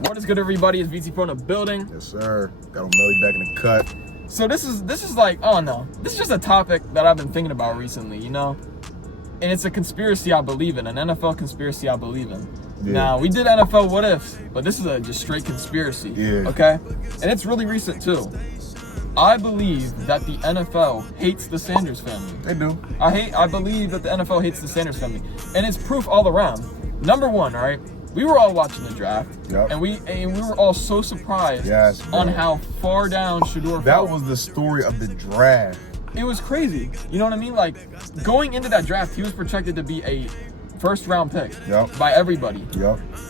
What is good, everybody? It's VT Pro in the building. Yes, sir. Got Omelly back in the cut. So this is like, oh no, this is just a topic that I've been thinking about recently, you know? And it's a conspiracy I believe in, an NFL conspiracy I believe in. Yeah. Now, we did NFL What Ifs, but this is a just straight conspiracy, okay? And it's really recent too. I believe that the NFL hates the Sanders family. They do. I believe that the NFL hates the Sanders family. And it's proof all around. Number one, all right? We were all watching the draft, and we were all so surprised on how far down Shedeur fell. That was the story of the draft. It was crazy. You know what I mean? Like, going into that draft, he was projected to be a first-round pick by everybody.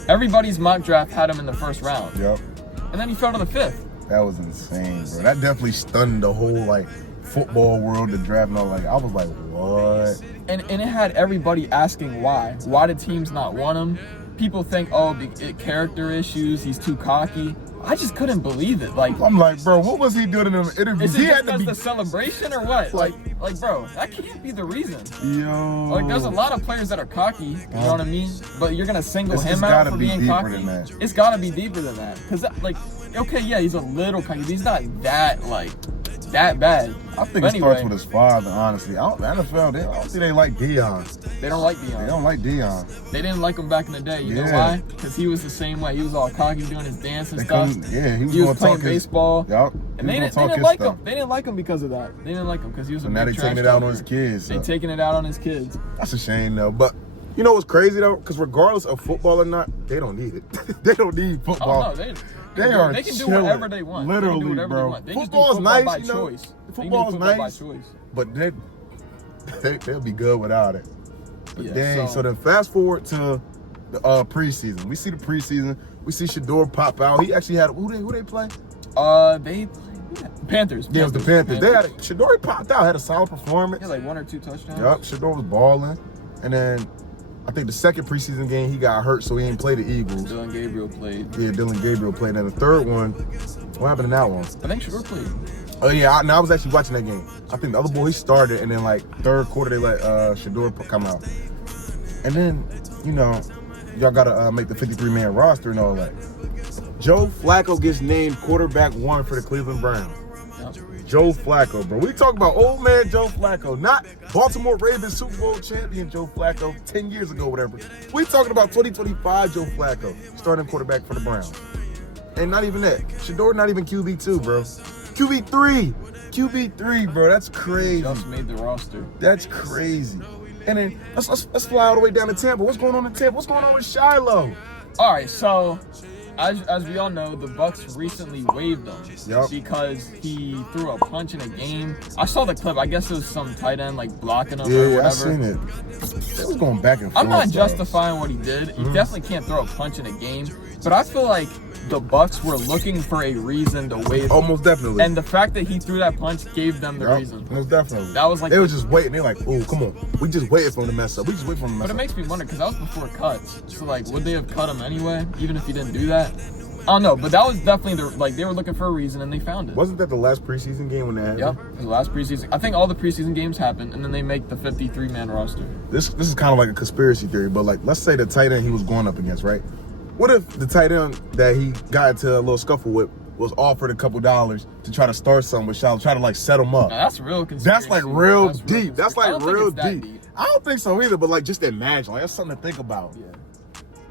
Everybody's mock draft had him in the first round. And then he fell to the fifth. That was insane, bro. That definitely stunned the whole, like, football world, the draft, and all. Like, I was like, what? And it had everybody asking why. Why did teams not want him? People think, oh, character issues, he's too cocky. I just couldn't believe it. Like, I'm like, bro, what was he doing in them interviews? Is it just because the celebration or what? Like, bro, that can't be the reason. Yo. Like, there's a lot of players that are cocky, you know what I mean? But you're gonna single him out for being cocky. It's gotta be deeper than that. Cause like, okay, yeah, he's a little cocky, but he's not that that bad. I think it starts with his father, honestly. The NFL, I don't think they like Deion. They don't like Deion. They don't like Deion. They didn't like him back in the day. You know why? Because he was the same way. He was all cocky doing his dance and stuff. He was playing baseball. And they didn't like him. They didn't like him because of that. They didn't like him because he was a big trash talker. Now they're taking it out on his kids. They're taking it out on his kids. That's a shame, though. But you know what's crazy, though? Because regardless of football or not, they don't need it. They don't need football. Oh, no, they can do whatever they want. Literally, bro. Football's nice, you know. Football's nice, but they'll be good without it. But dang, so then fast forward to the preseason. We see the preseason. We see Shedeur pop out. He actually had who they play? They played Panthers. Yeah, it was the Panthers. They had Shedeur popped out, had a solid performance. Yeah, like 1 or 2 touchdowns. Yep, Shedeur was balling, and then I think the second preseason game he got hurt, so he didn't play the Eagles. Dylan Gabriel played. Yeah, Dylan Gabriel played. And the third one, what happened in that one? I think Shedeur played. Oh yeah, I was actually watching that game. I think the other boy, he started, and then like third quarter they let Shedeur come out. And then, you know, y'all gotta make the 53-man roster and all that. Joe Flacco gets named quarterback 1 for the Cleveland Browns. Joe Flacco, bro. We talk about old man Joe Flacco, not Baltimore Ravens Super Bowl champion Joe Flacco 10 years ago, whatever. We talking about 2025 Joe Flacco, starting quarterback for the Browns. And not even that. Shedeur not even QB2, bro. QB3, bro. That's crazy. Just made the roster. That's crazy. And then let's fly all the way down to Tampa. What's going on in Tampa? What's going on with Shiloh? All right, so as we all know, the Bucs recently waived him because he threw a punch in a game. I saw the clip. I guess it was some tight end like blocking him or whatever. Yeah, I seen it. It was going back and forth. I'm not justifying what he did. He definitely can't throw a punch in a game. But I feel like the Bucs were looking for a reason to waive him. Almost definitely. And the fact that he threw that punch gave them the reason. Most definitely. That was like they were just waiting. They're like, oh, come on. We just waited for him to mess up. But it makes me wonder, because that was before cuts. So, like, would they have cut him anyway, even if he didn't do that? I don't know, but that was definitely they were looking for a reason and they found it. Wasn't that the last preseason game when they had Yep, it was the last preseason. I think all the preseason games happened, and then they make the 53-man roster. This is kind of like a conspiracy theory, but like, let's say the tight end he was going up against, right? What if the tight end that he got into a little scuffle with was offered a couple dollars to try to start something with Shiloh, try to like set him up? Now, that's real conspiracy. That's like real deep. That's like real deep. I don't think so either, but like just imagine. Like, that's something to think about. Yeah.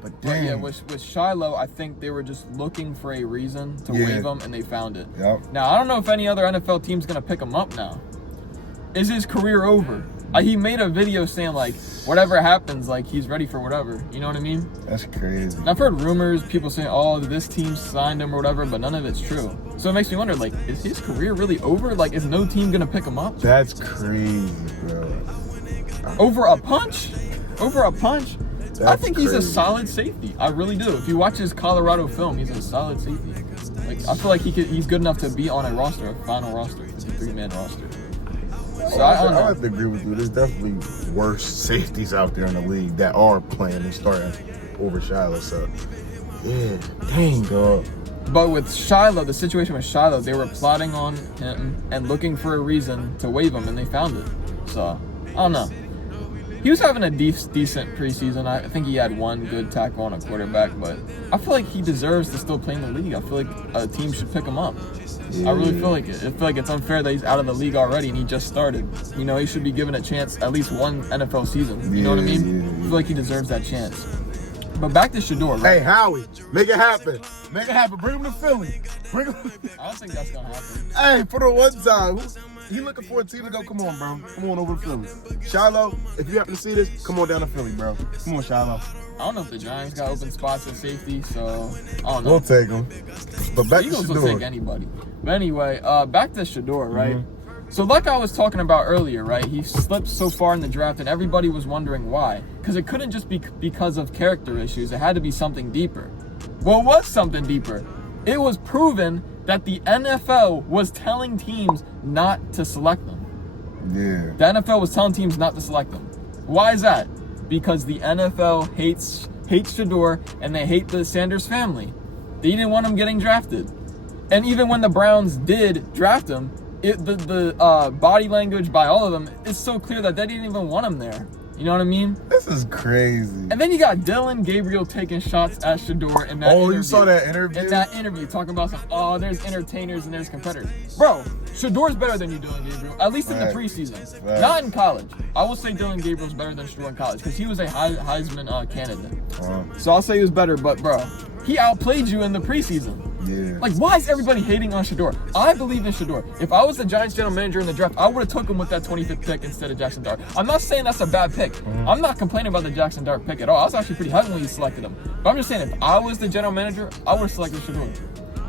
But damn. Yeah, with Shiloh, I think they were just looking for a reason to waive him, and they found it. Now, I don't know if any other NFL team's going to pick him up now. Is his career over? He made a video saying, like, whatever happens, like, he's ready for whatever. You know what I mean? That's crazy. And I've heard rumors, people saying, oh, this team signed him or whatever, but none of it's true. So it makes me wonder, like, is his career really over? Like, is no team going to pick him up? That's crazy, bro. Over a punch? Over a punch? I think he's a solid safety. I really do. If you watch his Colorado film, he's a solid safety. Like, I feel like he's good enough to be on a final roster, 53-man roster. So I have to agree with you. There's definitely worse safeties out there in the league that are playing and starting over Shiloh. So, yeah, dang, dog. But with Shiloh, the situation with Shiloh, they were plotting on him and looking for a reason to waive him, and they found it. So, I don't know. He was having a decent preseason. I think he had one good tackle on a quarterback, but I feel like he deserves to still play in the league. I feel like a team should pick him up. Yeah. I really feel like it. I feel like it's unfair that he's out of the league already and he just started. You know, he should be given a chance at least one NFL season. You know what I mean? I feel like he deserves that chance. But back to Shedeur, right? Hey, Howie, make it happen. Make it happen. Bring him to Philly. Bring him. I don't think that's going to happen. Hey, for the one time. He looking for a team to go. Come on, bro. Come on over to Philly. Shiloh, if you happen to see this, come on down to Philly, bro. Come on, Shiloh. I don't know if the Giants got open spots at safety, so I don't know. We'll take them. But back to Eagles Shedeur. will take anybody. But anyway, back to Shedeur, right? Mm-hmm. So like I was talking about earlier, right? He slipped so far in the draft, and everybody was wondering why. Because it couldn't just be because of character issues. It had to be something deeper. Well, it was something deeper. It was proven that the NFL was telling teams not to select them. Yeah. The NFL was telling teams not to select them. Why is that? Because the NFL hates Shedeur and they hate the Sanders family. They didn't want him getting drafted. And even when the Browns did draft him, the body language by all of them is so clear that they didn't even want him there. You know what I mean? This is crazy. And then you got Dylan Gabriel taking shots at Shedeur in that interview. You saw that interview? In that interview, talking about there's entertainers and there's competitors. Bro, Shedeur's better than you, Dylan Gabriel, at least in the preseason. Not in college. I will say Dylan Gabriel's better than Shedeur in college because he was a Heisman candidate. So I'll say he was better, but bro, he outplayed you in the preseason. Yeah. Like, why is everybody hating on Shedeur? I believe in Shedeur. If I was the Giants general manager in the draft, I would have took him with that 25th pick instead of Jackson Dart. I'm not saying that's a bad pick. I'm not complaining about the Jackson Dart pick at all. I was actually pretty happy when he selected him. But I'm just saying, if I was the general manager, I would have selected Shedeur.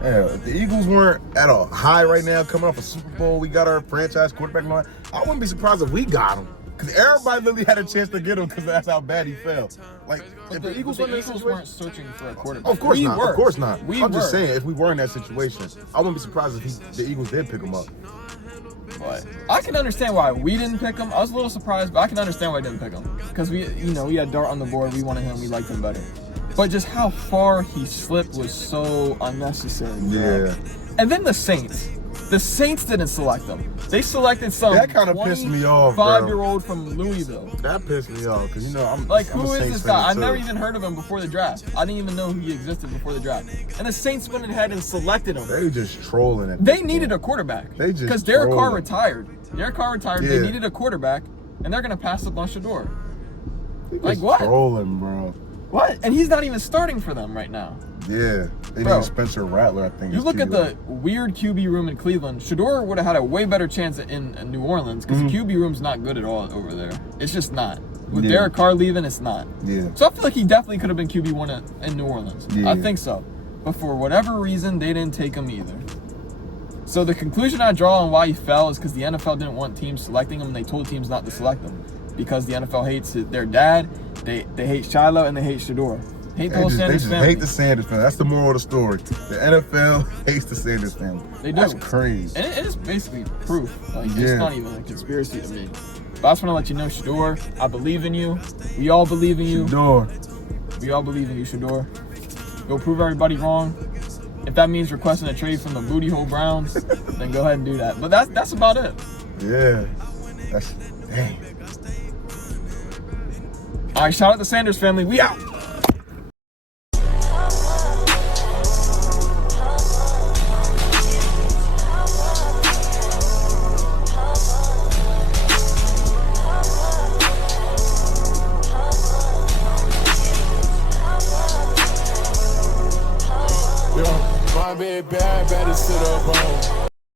Yeah, if the Eagles weren't at a high right now, coming off a Super Bowl, we got our franchise quarterback and all that, I wouldn't be surprised if we got him. Because everybody literally had a chance to get him because that's how bad he fell. Like, if the Eagles weren't searching for a quarterback. Of course not. Of course not. I'm just saying, if we were in that situation, I wouldn't be surprised if the Eagles did pick him up. But I can understand why we didn't pick him. I was a little surprised, but I can understand why I didn't pick him. Because we had Dart on the board. We wanted him. We liked him better. But just how far he slipped was so unnecessary. Yeah. And then the Saints. The Saints didn't select him. They selected some that kind of pissed me off, 5-year-old from Louisville. That pissed me off because I'm like, I'm who a is Saints this guy? I fan, never too. even heard of him before the draft. I didn't even know he existed before the draft. And the Saints went ahead and selected him. They just trolling it. They needed a quarterback. They just because Derek Carr trolling. retired. Derek Carr retired. Yeah. They needed a quarterback, and they're gonna pass up on Shedeur. Like what? Trolling, bro. What? And he's not even starting for them right now. Yeah, they Bro, need Spencer Rattler, I think. You look at the weird QB room in Cleveland. Shedeur would have had a way better chance in New Orleans because the QB room's not good at all over there. It's just not. With Derek Carr leaving, it's not. Yeah. So I feel like he definitely could have been QB1 in New Orleans. Yeah. I think so. But for whatever reason, they didn't take him either. So the conclusion I draw on why he fell is because the NFL didn't want teams selecting him. They told teams not to select him because the NFL hates their dad. They hate Shiloh and they hate Shedeur. Hate the whole Sanders family. Hate the Sanders family. That's the moral of the story. The NFL hates the Sanders family. They do. That's crazy. And it is basically proof. Like, it's not even a conspiracy to me. But I just want to let you know, Shedeur, I believe in you. We all believe in you. Shedeur. We all believe in you, Shedeur. Go prove everybody wrong. If that means requesting a trade from the booty hole Browns, then go ahead and do that. But that's about it. Yeah. That's dang. All right, shout out to Sanders family. We out. Bad, better sit up on.